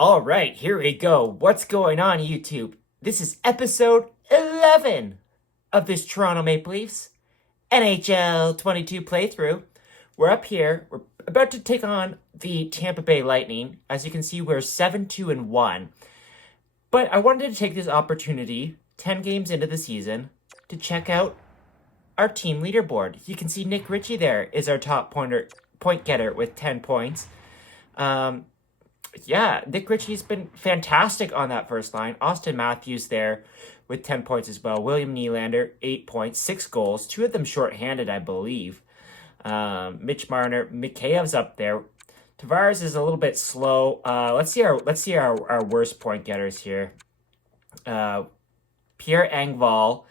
All right, here we go. What's going on, YouTube? This is episode 11 of this Toronto Maple Leafs NHL 22 playthrough. We're up here. We're about to take on the Tampa Bay Lightning. As you can see, we're 7-2-1. But I wanted to take this opportunity, 10 games into the season, to check out our team leaderboard. You can see Nick Ritchie there is our top point getter with 10 points. Yeah, Nick Ritchie's been fantastic on that first line. Austin Matthews there with 10 points as well. William Nylander, 8 points, 6 goals, 2 of them shorthanded, I believe. Mitch Marner, Mikheyev's up there. Tavares is a little bit slow. Let's see our worst point getters here. Pierre Engvall,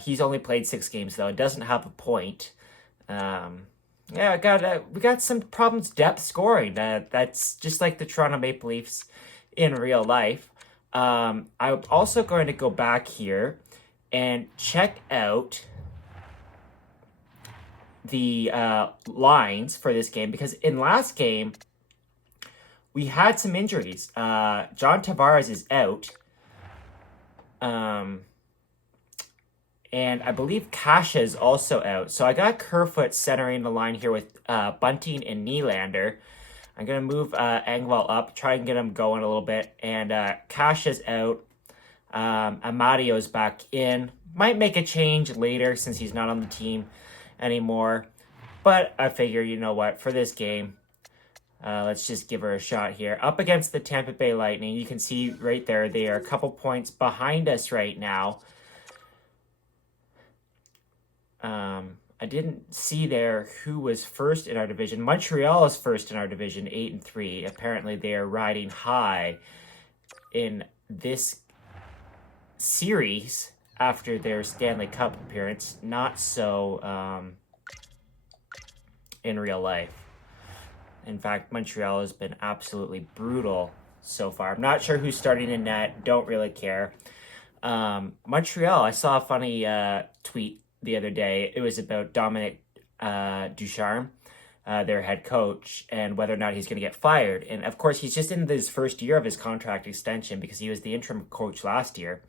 he's only played 6 games though. Doesn't have a point. Yeah, we got some problems depth scoring. That's just like the Toronto Maple Leafs in real life. I'm also going to go back here and check out the lines for this game, because in last game we had some injuries. John Tavares is out. And I believe Kasha is also out. So I got Kerfoot centering the line here with Bunting and Nylander. I'm going to move Engvall up, try and get him going a little bit. And Kasha's out. Amadio's back in. Might make a change later since he's not on the team anymore. But I figure, you know what, for this game, let's just give her a shot here. Up against the Tampa Bay Lightning, you can see right there, they are a couple points behind us right now. I didn't see there who was first in our division. Montreal is first in our division, 8-3. Apparently they are riding high in this series after their Stanley Cup appearance. Not so in real life. In fact, Montreal has been absolutely brutal so far. I'm not sure who's starting in net. Don't really care. Montreal, I saw a funny tweet the other day. It was about Dominic Ducharme, their head coach, and whether or not he's going to get fired. And of course, he's just in his first year of his contract extension because he was the interim coach last year.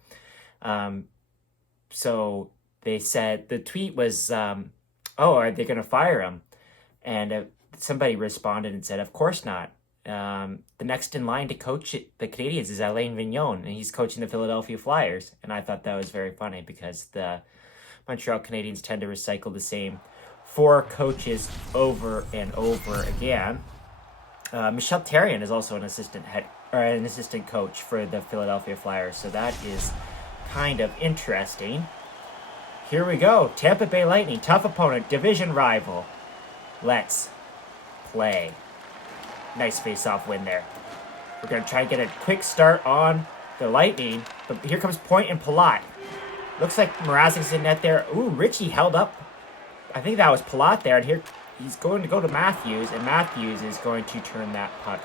So they said, the tweet was, oh, are they going to fire him? And somebody responded and said, of course not. The next in line to coach the Canadiens is Alain Vigneault, and he's coaching the Philadelphia Flyers. And I thought that was very funny because the Montreal Canadiens tend to recycle the same 4 coaches over and over again. Michel Therrien is also an assistant coach for the Philadelphia Flyers, so that is kind of interesting. Here we go. Tampa Bay Lightning, tough opponent, division rival. Let's play. Nice face-off win there. We're going to try and get a quick start on the Lightning, but here comes Point and Palat. Looks like Mrazek's in net there. Ooh, Ritchie held up. I think that was Palat there. And here he's going to go to Matthews. And Matthews is going to turn that puck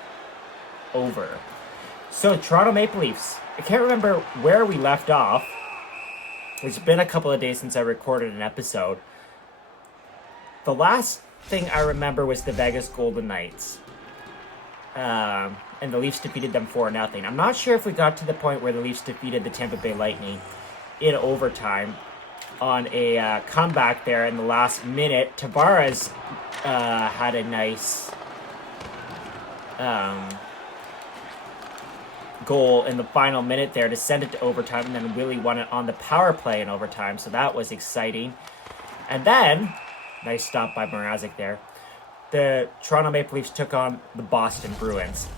over. So, Toronto Maple Leafs. I can't remember where we left off. It's been a couple of days since I recorded an episode. The last thing I remember was the Vegas Golden Knights. And the Leafs defeated them 4-0. I'm not sure if we got to the point where the Leafs defeated the Tampa Bay Lightning in overtime on a comeback there in the last minute. Tavares had a nice goal in the final minute there to send it to overtime, and then Willie won it on the power play in overtime, so that was exciting. And then, nice stop by Mrazek there, the Toronto Maple Leafs took on the Boston Bruins,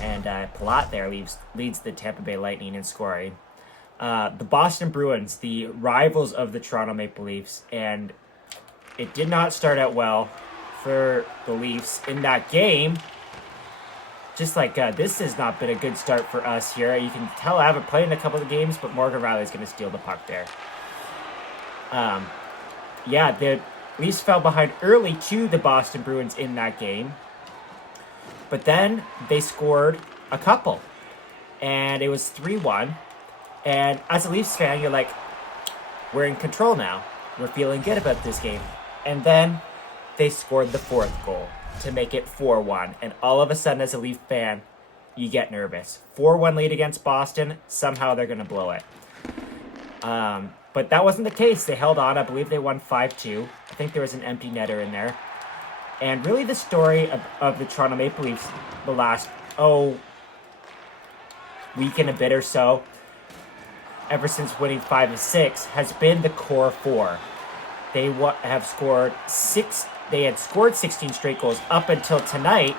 and Palat there leads the Tampa Bay Lightning in scoring. The Boston Bruins, the rivals of the Toronto Maple Leafs, and it did not start out well for the Leafs in that game. Just like this has not been a good start for us here. You can tell I haven't played in a couple of games, but Morgan Riley's going to steal the puck there. Yeah, the Leafs fell behind early to the Boston Bruins in that game, but then they scored a couple, and it was 3-1. And as a Leafs fan, you're like, we're in control now. We're feeling good about this game. And then they scored the 4th goal to make it 4-1. And all of a sudden, as a Leaf fan, you get nervous. 4-1 lead against Boston. Somehow they're going to blow it. But that wasn't the case. They held on. I believe they won 5-2. I think there was an empty netter in there. And really the story of the Toronto Maple Leafs the last, week and a bit or so, ever since winning 5 of 6, has been the core four. They have scored They had scored 16 straight goals up until tonight,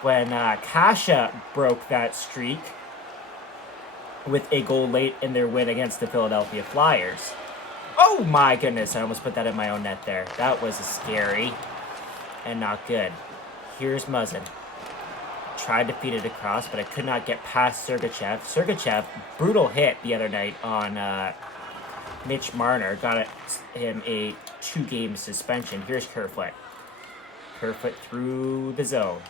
when Kasha broke that streak with a goal late in their win against the Philadelphia Flyers. Oh my goodness! I almost put that in my own net there. That was scary and not good. Here's Muzzin. Tried to feed it across, but I could not get past Sergachev. Sergachev, brutal hit the other night on Mitch Marner. Got him a 2-game suspension. Here's Kerfoot. Kerfoot through the zone.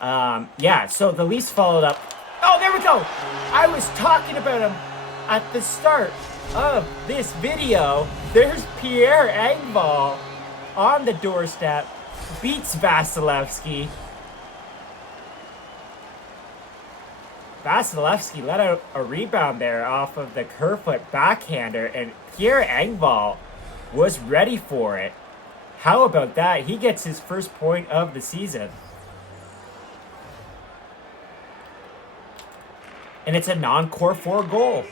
So the Leafs followed up. Oh, there we go! I was talking about him at the start of this video. There's Pierre Engvall on the doorstep. Beats Vasilevsky. Vasilevsky let out a rebound there off of the Kerfoot backhander, and Pierre Engvall was ready for it. How about that? He gets his first point of the season. And it's a non-core 4 goal.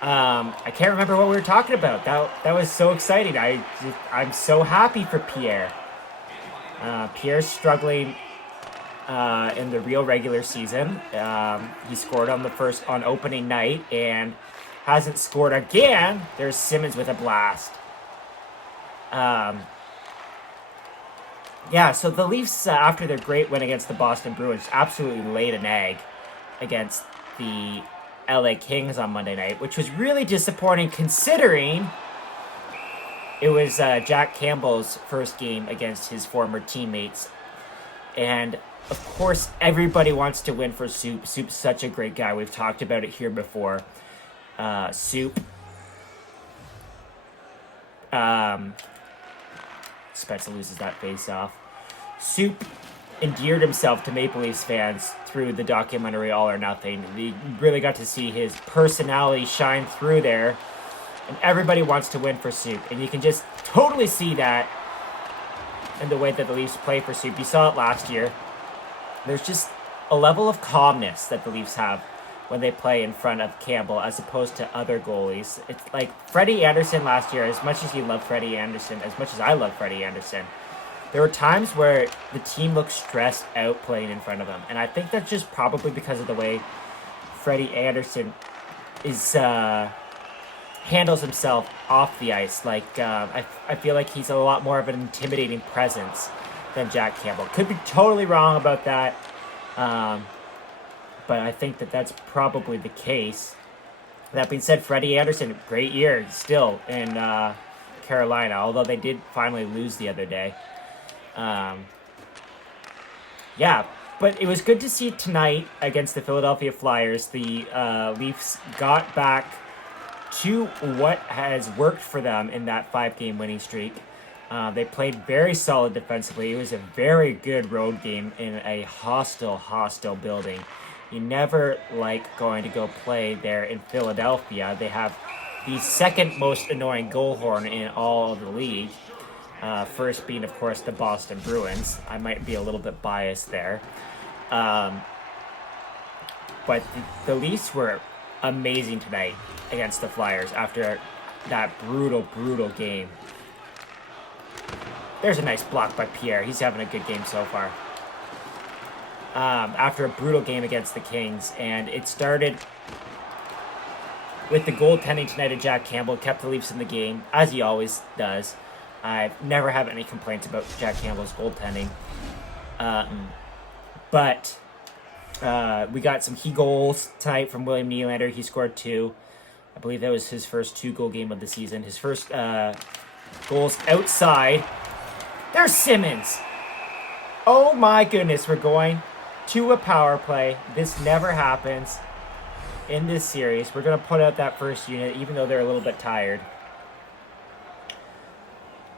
I can't remember what we were talking about. That was so exciting. I'm so happy for Pierre. Pierre's struggling in the real regular season. He scored on opening night and hasn't scored again. There's Simmons with a blast. So the Leafs, after their great win against the Boston Bruins, absolutely laid an egg against the LA Kings on Monday night, which was really disappointing considering it was Jack Campbell's first game against his former teammates. And, of course, everybody wants to win for Soup. Soup's such a great guy. We've talked about it here before. Soup. Spezza loses that face-off. Soup endeared himself to Maple Leafs fans through the documentary All or Nothing. We really got to see his personality shine through there. And everybody wants to win for Soup. And you can just totally see that in the way that the Leafs play for Soup. You saw it last year. There's just a level of calmness that the Leafs have when they play in front of Campbell as opposed to other goalies. It's like Freddie Anderson last year, as much as you love Freddie Anderson, as much as I love Freddie Anderson, there were times where the team looked stressed out playing in front of him. And I think that's just probably because of the way Freddie Anderson is handles himself off the ice. Like, I feel like he's a lot more of an intimidating presence than Jack Campbell. Could be totally wrong about that. But I think that that's probably the case. That being said, Freddie Anderson, great year still in Carolina, although they did finally lose the other day. But it was good to see tonight against the Philadelphia Flyers. The Leafs got back to what has worked for them in that 5-game winning streak. They played very solid defensively. It was a very good road game in a hostile building. You never like going to go play there in Philadelphia. They have the second most annoying goal horn in all of the league. First being, of course, the Boston Bruins. I might be a little bit biased there. But the Leafs were amazing tonight against the Flyers after that brutal game. There's a nice block by Pierre. He's having a good game so far. After a brutal game against the Kings. And it started with the goaltending tonight of Jack Campbell. Kept the Leafs in the game, as he always does. I've never had any complaints about Jack Campbell's goaltending. But we got some key goals tonight from William Nylander. He scored 2. I believe that was his first 2-goal game of the season. His first goals outside. There's Simmons. Oh my goodness, we're going to a power play. This never happens in this series. We're going to put out that first unit, even though they're a little bit tired.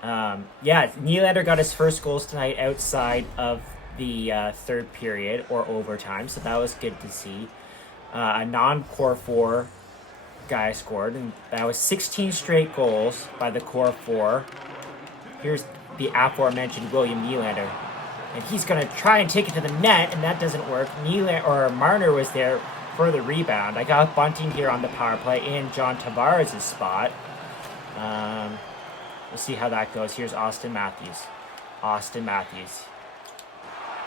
Yeah, Nylander got his first goals tonight outside of the third period or overtime, so that was good to see. A non-core four guy scored, and that was 16 straight goals by the core four. Here's the aforementioned William Nylander, and he's going to try and take it to the net, and that doesn't work. Marner was there for the rebound. I got Bunting here on the power play in John Tavares' spot. We'll see how that goes. Here's Austin Matthews.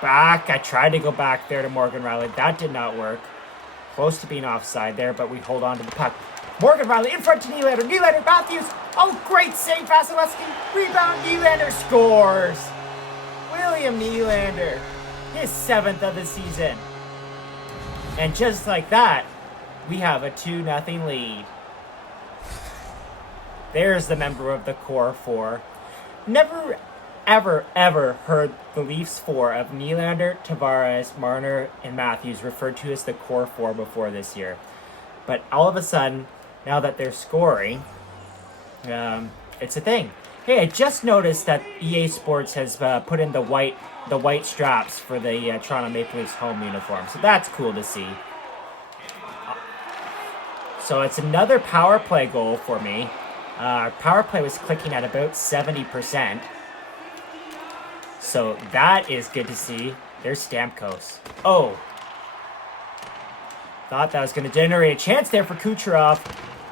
Back. I tried to go back there to Morgan Riley. That did not work. Close to being offside there, but we hold on to the puck. Morgan Riley in front to Nylander. Nylander, Matthews. Oh, great save. Vasilevsky. Rebound. Nylander scores. William Nylander. His 7th of the season. And just like that, we have a 2-0 lead. There's the member of the core four. Never, ever heard the Leafs four of Nylander, Tavares, Marner, and Matthews referred to as the core four before this year. But all of a sudden, now that they're scoring, it's a thing. Hey, I just noticed that EA Sports has put in the white straps for the Toronto Maple Leafs home uniform. So that's cool to see. So it's another power play goal for me. Power play was clicking at about 70%. So that is good to see. There's Stamkos. Oh. Thought that was going to generate a chance there for Kucherov,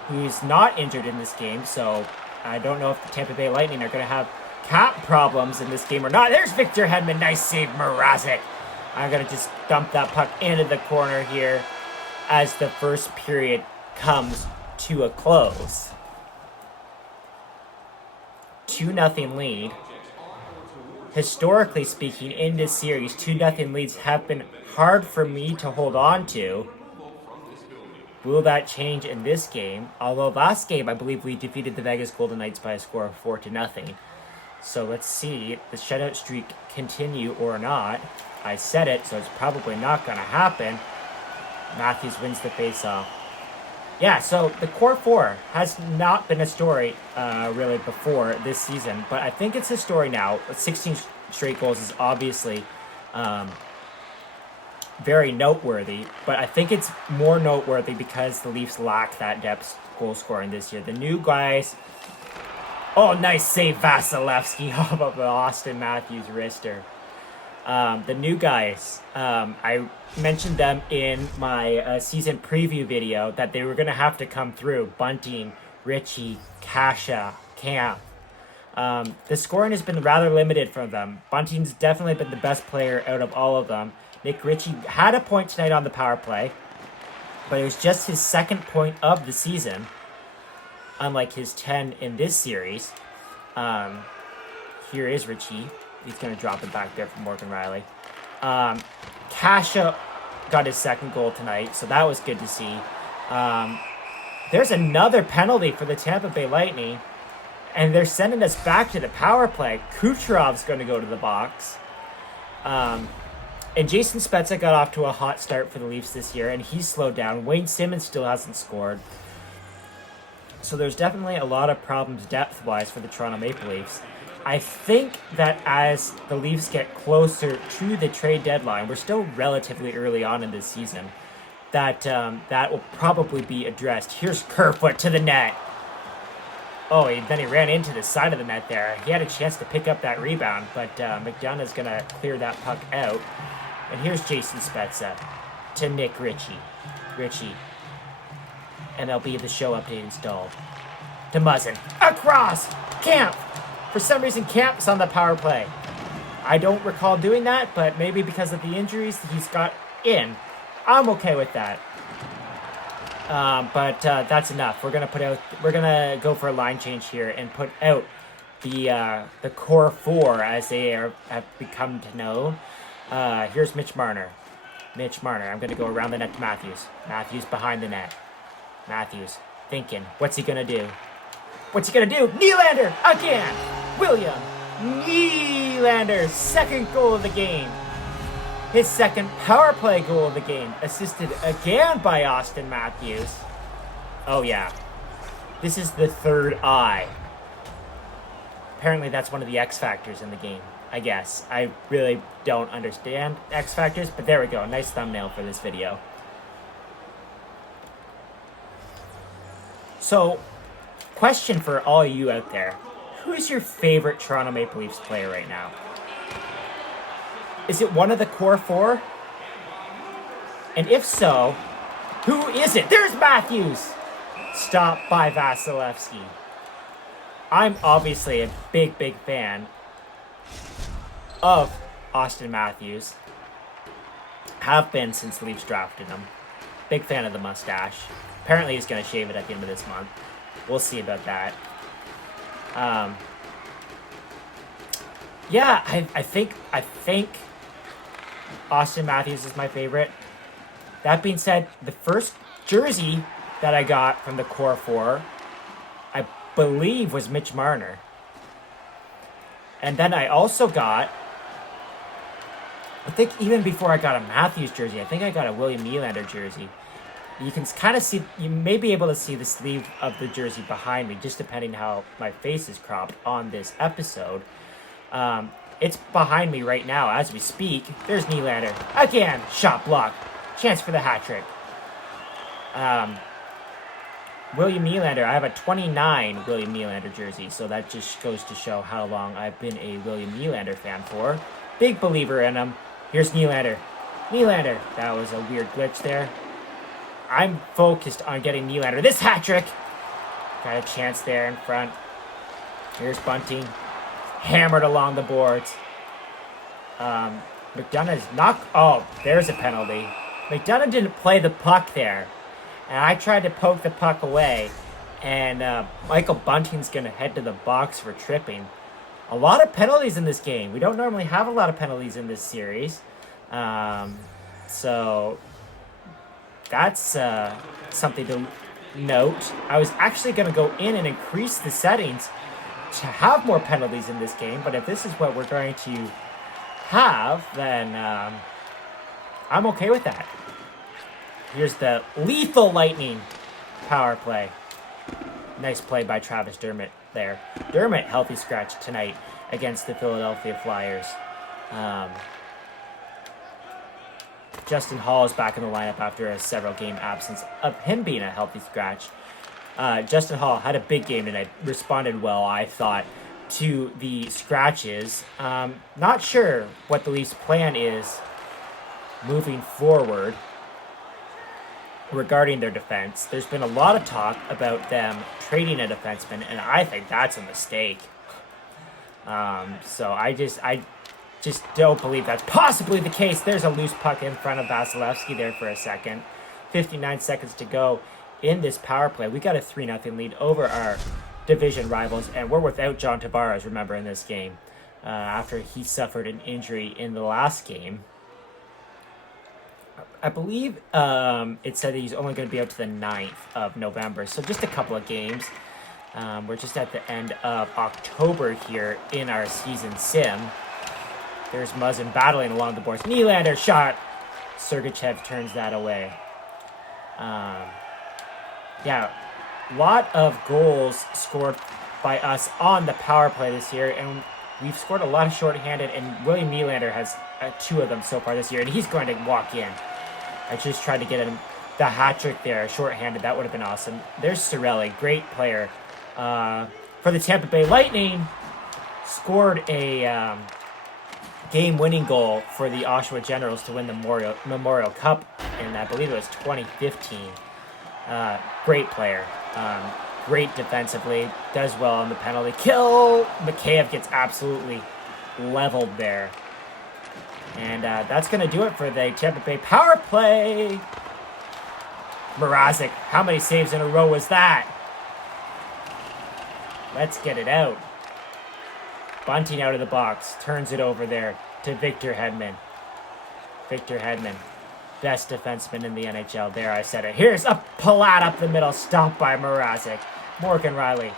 who's not injured in this game. So I don't know if the Tampa Bay Lightning are going to have cap problems in this game or not. There's Victor Hedman. Nice save, Mrazek. I'm going to just dump that puck into the corner here as the first period comes to a close. 2-0 lead. Historically speaking, in this series, 2-0 leads have been hard for me to hold on to. Will that change in this game? Although last game, I believe we defeated the Vegas Golden Knights by a score of 4-0. So let's see the shutout streak continue or not. I said it, so it's probably not going to happen. Matthews wins the faceoff. Yeah, so the core four has not been a story really before this season, but I think it's a story now. 16 straight goals is obviously very noteworthy, but I think it's more noteworthy because the Leafs lack that depth goal scoring this year. The new guys... Oh, nice save, Vasilevsky. How about the Austin Matthews wrister? The new guys, I mentioned them in my season preview video that they were going to have to come through. Bunting, Ritchie, Kasha, Camp. The scoring has been rather limited from them. Bunting's definitely been the best player out of all of them. Nick Ritchie had a point tonight on the power play, but it was just his second point of the season, unlike his 10 in this series. Here is Ritchie. He's going to drop it back there for Morgan Riley. Kasha got his second goal tonight, so that was good to see. There's another penalty for the Tampa Bay Lightning, and they're sending us back to the power play. Kucherov's going to go to the box. And Jason Spezza got off to a hot start for the Leafs this year, and he's slowed down. Wayne Simmons still hasn't scored. So there's definitely a lot of problems depth-wise for the Toronto Maple Leafs. I think that as the Leafs get closer to the trade deadline, we're still relatively early on in this season, that will probably be addressed. Here's Kerfoot to the net. Oh, then he ran into the side of the net there. He had a chance to pick up that rebound, but McDonough's going to clear that puck out. And here's Jason Spezza to Nick Ritchie. MLB The Show update installed. To Muzzin. Across! Camp! For some reason, Camp's on the power play. I don't recall doing that, but maybe because of the injuries he's got in. I'm okay with that. But that's enough. We're gonna go for a line change here and put out the core four as they have become to know. Here's Mitch Marner. I'm gonna go around the net to Matthews. Matthews behind the net. Matthews thinking, what's he gonna do? Nylander again. William Nylander's second goal of the game. His second power play goal of the game, assisted again by Austin Matthews. Oh yeah, this is the third eye. Apparently that's one of the X factors in the game, I guess. I really don't understand X factors, but there we go. Nice thumbnail for this video. So, question for all you out there. Who is your favorite Toronto Maple Leafs player right now? Is it one of the core four? And if so, who is it? There's Matthews! Stopped by Vasilevsky. I'm obviously a big, big fan of Austin Matthews. Have been since the Leafs drafted him. Big fan of the mustache. Apparently he's going to shave it at the end of this month. We'll see about that. Yeah, I think Austin Matthews is my favorite. That being said, the first jersey that I got from the core four, I believe, was Mitch Marner. And then I also got, I think even before I got a Matthews jersey, I think I got a William Nylander jersey. You can kind of see, you may be able to see the sleeve of the jersey behind me, just depending how my face is cropped on this episode. It's behind me right now as we speak. There's Nylander. Again, shot block. Chance for the hat trick. William Nylander. I have a 29 William Nylander jersey, so that just goes to show how long I've been a William Nylander fan for. Big believer in him. Here's Nylander. Nylander. That was a weird glitch there. I'm focused on getting Nylander. This hat trick. Got a chance there in front. Here's Bunting. Hammered along the boards. McDonough's knocked. Oh, there's a penalty. McDonough didn't play the puck there. And I tried to poke the puck away. And Michael Bunting's going to head to the box for tripping. A lot of penalties in this game. We don't normally have a lot of penalties in this series. So that's something to note. I was actually going to go in and increase the settings to have more penalties in this game. But if this is what we're going to have, then I'm okay with that. Here's the lethal Lightning power play. Nice play by Travis Dermott there. Dermott, healthy scratch tonight against the Philadelphia Flyers. Justin Hall is back in the lineup after a several game absence of him being a healthy scratch. Justin Hall had a big game tonight. Responded well, I thought, to the scratches. Not sure what the Leafs' plan is moving forward regarding their defense. There's been a lot of talk about them trading a defenseman, and I think that's a mistake. So I just don't believe that's possibly the case. There's a loose puck in front of Vasilevsky there for a second. 59 seconds to go in this power play. We got a 3-0 lead over our division rivals, and we're without John Tavares, remember, in this game, after he suffered an injury in the last game. I believe it said that he's only going to be out to the 9th of November, so just a couple of games. We're just at the end of October here in our season sim. There's Muzzin battling along the boards. Nylander shot. Sergachev turns that away. Yeah, a lot of goals scored by us on the power play this year, and we've scored a lot of shorthanded, and William Nylander has 2 of them so far this year, and he's going to walk in. I just tried to get him the hat trick there, shorthanded. That would have been awesome. There's Cirelli, great player for the Tampa Bay Lightning. Scored a game-winning goal for the Oshawa Generals to win the Memorial Cup, and I believe it was 2015. Great player. Great defensively. Does well on the penalty kill. Mikheyev gets absolutely leveled there. And that's going to do it for the Tampa Bay power play. Mrazek, how many saves in a row was that? Let's get it out. Bunting out of the box. Turns it over there to Victor Hedman. Victor Hedman. Best defenseman in the NHL. There, I said it. Here's a Palat up the middle. Stopped by Mrazek. Morgan Riley.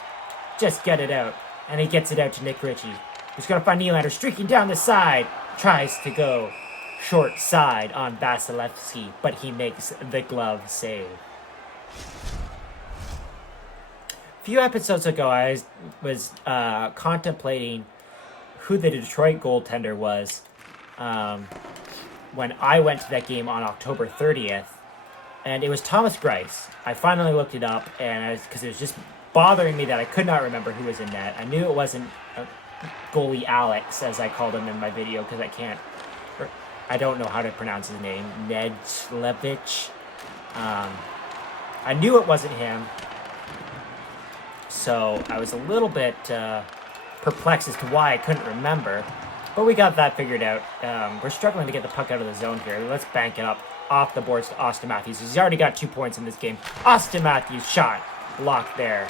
Just get it out. And he gets it out to Nick Ritchie. He's going to find Nylander streaking down the side. Tries to go short side on Vasilevsky, but he makes the glove save. few episodes ago, I was contemplating who the Detroit goaltender was when I went to that game on October 30th, and it was Thomas Greiss. I finally looked it up, and because it was just bothering me that I could not remember who was in net. I knew it wasn't goalie Alex, as I called him in my video, because I don't know how to pronounce his name, Nedlevich. I knew it wasn't him, so I was a little bit perplexed as to why I couldn't remember, but we got that figured out. We're struggling to get the puck out of the zone here. Let's bank it up off the boards to Austin Matthews. He's already got 2 points in this game. Austin Matthews shot blocked there,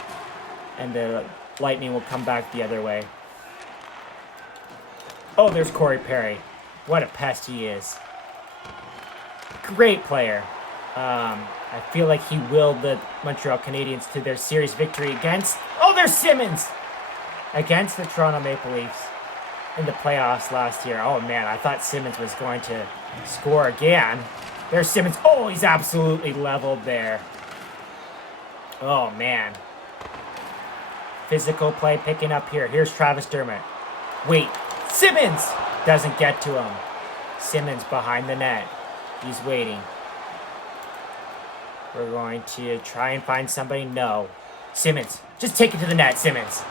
and the Lightning will come back the other way. Oh, there's Cory Perry. What a pest he is. Great player. I feel like he willed the Montreal Canadiens to their series victory against... Oh, there's Simmons! Against the Toronto Maple Leafs in the playoffs last year. Oh, man, I thought Simmons was going to score again. There's Simmons. Oh, he's absolutely leveled there. Oh, man. Physical play picking up here. Here's Travis Dermott. Wait. Simmons! Doesn't get to him. Simmons behind the net. He's waiting. We're going to try and find somebody. No. Simmons. Just take it to the net, Simmons.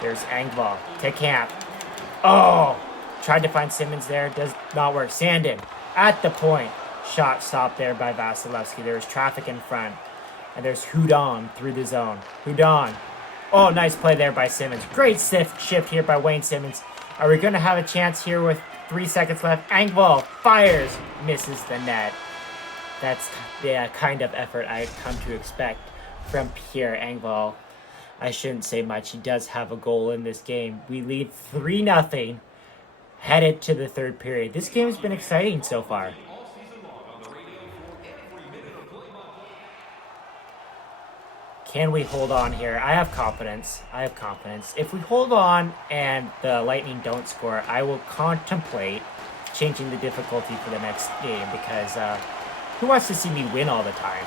There's Engvall to Camp. Oh! Tried to find Simmons there. Does not work. Sandin at the point. Shot stopped there by Vasilevsky. There's traffic in front. And there's Hudon through the zone. Hudon. Oh, nice play there by Simmons. Great shift here by Wayne Simmons. Are we going to have a chance here with 3 seconds left? Engvall fires. Misses the net. That's the kind of effort I come to expect from Pierre Engvall. I shouldn't say much. He does have a goal in this game. We lead 3-0. Headed to the third period. This game has been exciting so far. Can we hold on here? I have confidence. If we hold on and the Lightning don't score, I will contemplate changing the difficulty for the next game, because who wants to see me win all the time?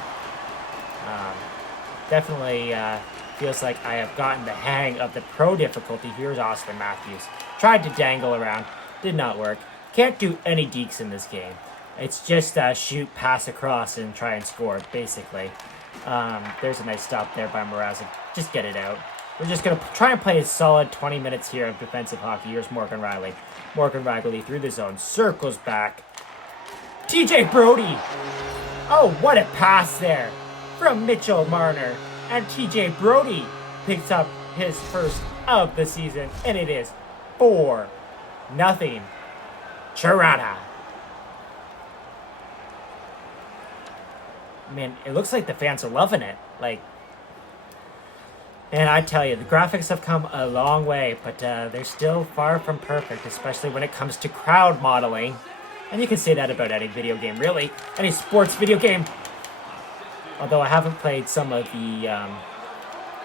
Definitely feels like I have gotten the hang of the pro difficulty. Here's Austin Matthews. Tried to dangle around. Did not work. Can't do any dekes in this game. It's just shoot, pass across, and try and score, basically. There's a nice stop there by Mrazek. Just get it out. We're just going to try and play a solid 20 minutes here of defensive hockey. Here's Morgan Rielly. Morgan Rielly through the zone. Circles back. TJ Brodie. Oh, what a pass there from Mitchell Marner. And TJ Brodie picks up his first of the season. And it is 4-0. Toronto. Man, it looks like the fans are loving it. And I tell you, the graphics have come a long way, but they're still far from perfect, especially when it comes to crowd modeling. And you can say that about any video game, really. Any sports video game. Although I haven't played some of the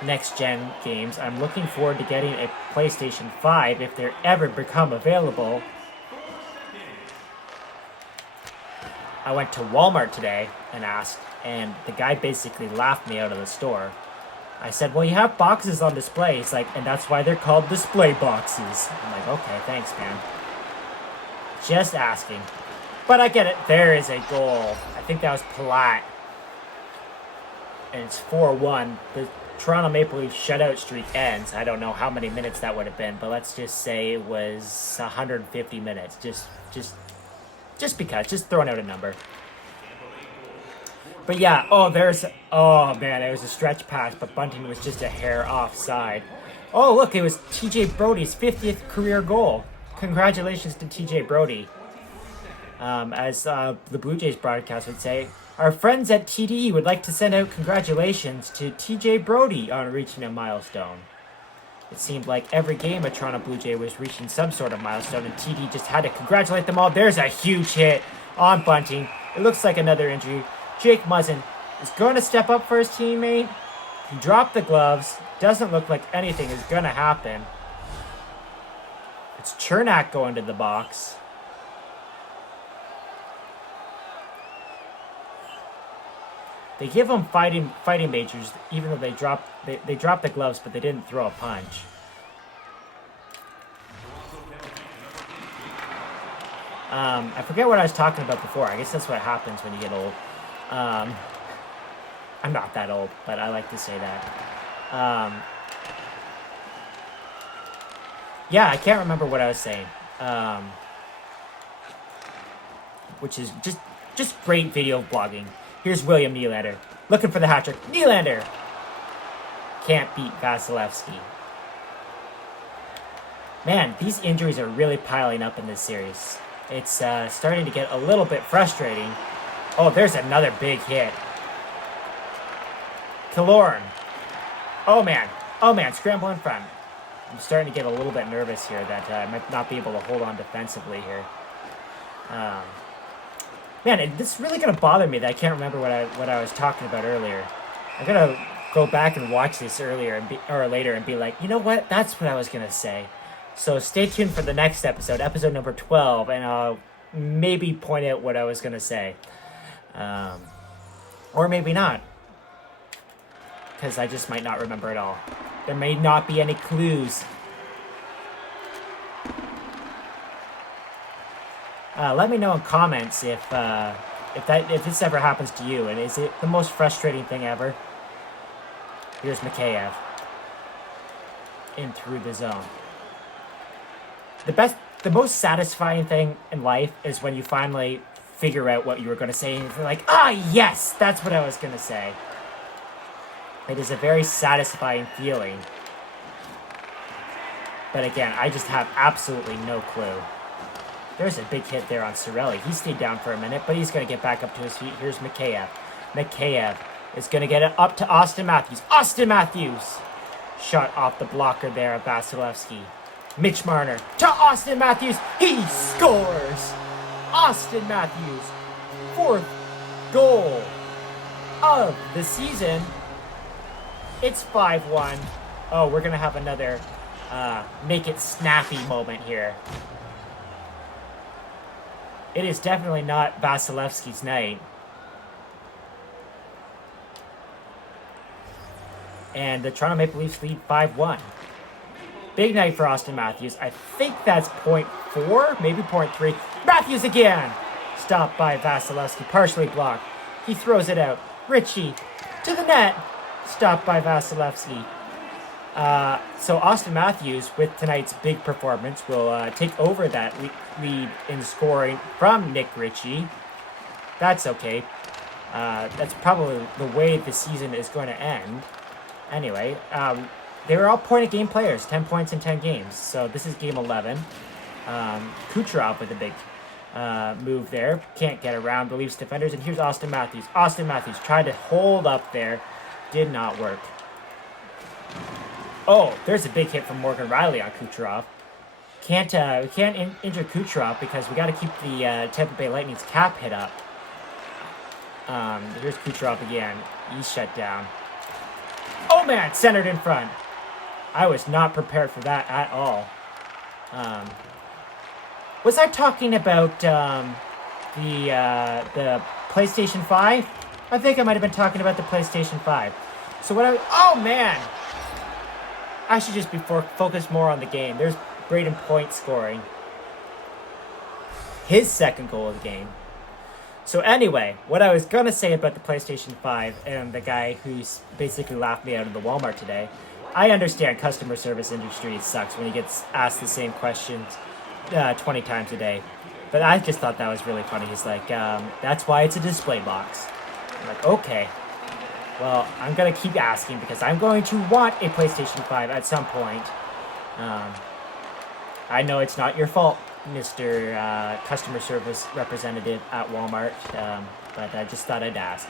next-gen games, I'm looking forward to getting a PlayStation 5 if they ever become available. I went to Walmart today and asked, and the guy basically laughed me out of the store. I said, well, you have boxes on display. He's like, and that's why they're called display boxes. I'm like, okay, thanks, man. Just asking. But I get it. There is a goal. I think that was Palat. And it's 4-1. The Toronto Maple Leafs shutout streak ends. I don't know how many minutes that would have been, but let's just say it was 150 minutes. Just because. Just throwing out a number. But yeah, oh man, it was a stretch pass, but Bunting was just a hair offside. Oh, look, it was TJ Brodie's 50th career goal. Congratulations to TJ Brodie. As the Blue Jays broadcast would say, our friends at TD would like to send out congratulations to TJ Brodie on reaching a milestone. It seemed like every game a Toronto Blue Jay was reaching some sort of milestone, and TD just had to congratulate them all. There's a huge hit on Bunting. It looks like another injury. Jake Muzzin is going to step up for his teammate. He dropped the gloves. Doesn't look like anything is going to happen. It's Chernak going to the box. They give them fighting majors, even though they dropped the gloves, but they didn't throw a punch. I forget what I was talking about before. I guess that's what happens when you get old. I'm not that old, but I like to say that. Yeah, I can't remember what I was saying. Which is just great video blogging. Here's William Nylander looking for the hat trick. Nylander can't beat Vasilevsky. Man, these injuries are really piling up in this series. It's starting to get a little bit frustrating. Oh, there's another big hit. Killorn. Oh man, scramble in front. I'm starting to get a little bit nervous here that I might not be able to hold on defensively here. Man, this is really going to bother me that I can't remember what I was talking about earlier. I'm going to go back and watch this or later and be like, you know what? That's what I was going to say. So stay tuned for the next episode number 12, and I'll maybe point out what I was going to say. Or maybe not. Because I just might not remember it all. There may not be any clues. Let me know in comments if this ever happens to you, and is it the most frustrating thing ever? Here's Mikheyev in through the zone. The most satisfying thing in life is when you finally figure out what you were going to say, and you're like, yes, that's what I was going to say. It is a very satisfying feeling. But again, I just have absolutely no clue. There's a big hit there on Cirelli. He stayed down for a minute, but he's going to get back up to his feet. Here's Mikheyev. Mikheyev is going to get it up to Austin Matthews. Austin Matthews! Shot off the blocker there of Vasilevsky. Mitch Marner to Austin Matthews. He scores! Austin Matthews, 4th goal of the season. It's 5-1. Oh, we're going to have another make it snappy moment here. It is definitely not Vasilevsky's night. And the Toronto Maple Leafs lead 5-1. Big night for Austin Matthews. I think that's 0.4, maybe 0.3. Matthews again! Stopped by Vasilevsky, partially blocked. He throws it out. Ritchie to the net. Stopped by Vasilevsky. So Austin Matthews, with tonight's big performance, will take over that lead in scoring from Nick Ritchie. That's okay. That's probably the way the season is going to end. Anyway, they were all point-a-game players, 10 points in 10 games. So this is game 11. Kucherov with a big move there. Can't get around the Leafs defenders. And here's Austin Matthews. Austin Matthews tried to hold up there. Did not work. Oh, there's a big hit from Morgan Riley on Kucherov. We can't injure Kucherov because we got to keep the Tampa Bay Lightning's cap hit up. Here's Kucherov again. He's shut down. Oh man, centered in front. I was not prepared for that at all. Was I talking about the PlayStation 5? I think I might have been talking about the PlayStation 5. So oh man! I should just be focused more on the game. There's Braden Point scoring his second goal of the game. So anyway, what I was going to say about the PlayStation 5 and the guy who's basically laughed me out of the Walmart today, I understand customer service industry sucks when he gets asked the same questions 20 times a day. But I just thought that was really funny. He's like, that's why it's a display box. I'm like, okay. Well, I'm going to keep asking because I'm going to want a PlayStation 5 at some point. I know it's not your fault, Mr. Customer Service Representative at Walmart, but I just thought I'd ask.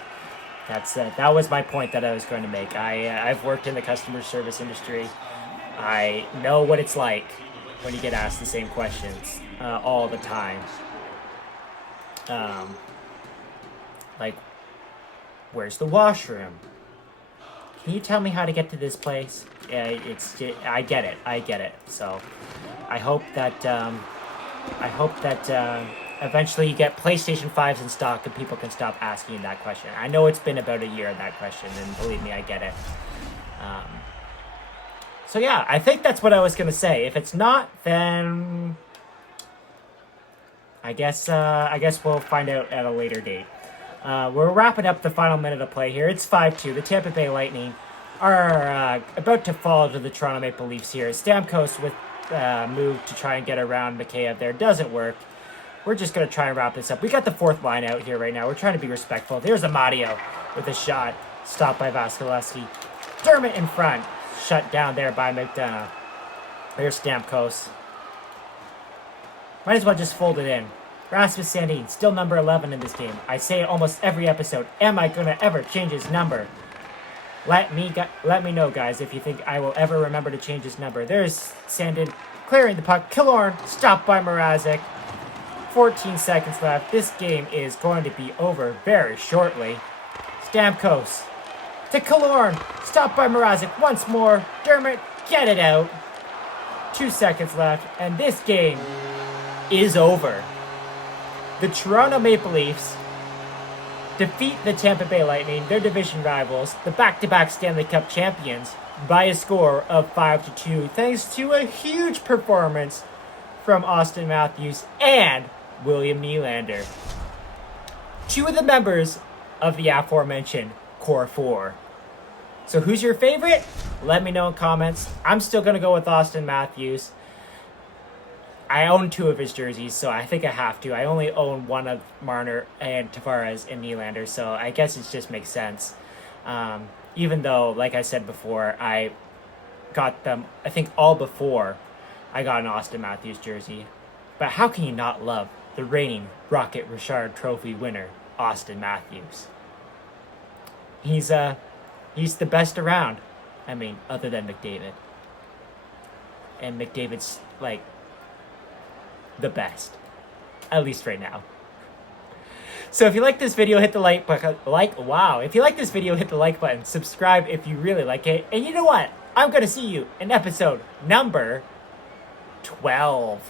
That was my point that I was going to make. I've worked in the customer service industry. I know what it's like when you get asked the same questions all the time. Like, where's the washroom? Can you tell me how to get to this place? Yeah, I get it. So, I hope that eventually you get PlayStation 5s in stock and people can stop asking you that question. I know it's been about a year, that question, and believe me, I get it. So yeah, I think that's what I was going to say. If it's not, then I guess we'll find out at a later date. We're wrapping up the final minute of play here. It's 5-2. The Tampa Bay Lightning are about to fall to the Toronto Maple Leafs here. Stamkos with move to try and get around Mikheyev there. Doesn't work. We're just going to try and wrap this up. We got the fourth line out here right now. We're trying to be respectful. There's Amadio with a shot. Stopped by Vasilevsky. Dermott in front. Shut down there by McDonough. There's Stamkos. Might as well just fold it in. Rasmus Sandin, still number 11 in this game. I say it almost every episode. Am I going to ever change his number? Let me know, guys, if you think I will ever remember to change his number. There's Sandin clearing the puck. Killorn stopped by Mrazek. 14 seconds left. This game is going to be over very shortly. Stamkos to Killorn. Stopped by Mrazek once more. Dermott, get it out. 2 seconds left, and this game is over. The Toronto Maple Leafs defeat the Tampa Bay Lightning, their division rivals, the back-to-back Stanley Cup champions, by a score of 5-2, thanks to a huge performance from Austin Matthews and William Nylander, two of the members of the aforementioned Core 4. So who's your favorite? Let me know in comments. I'm still going to go with Austin Matthews. I own 2 of his jerseys, so I think I have to. I only own 1 of Marner and Tavares and Nylander, so I guess it just makes sense. Even though, like I said before, I got them, I think, all before I got an Austin Matthews jersey. But how can you not love the reigning Rocket Richard Trophy winner, Austin Matthews? He's the best around. I mean, other than McDavid. And McDavid's, like, the best. At least right now. So if you like this video, hit the like button. If you like this video, hit the like button. Subscribe if you really like it. And you know what? I'm going to see you in episode number 12.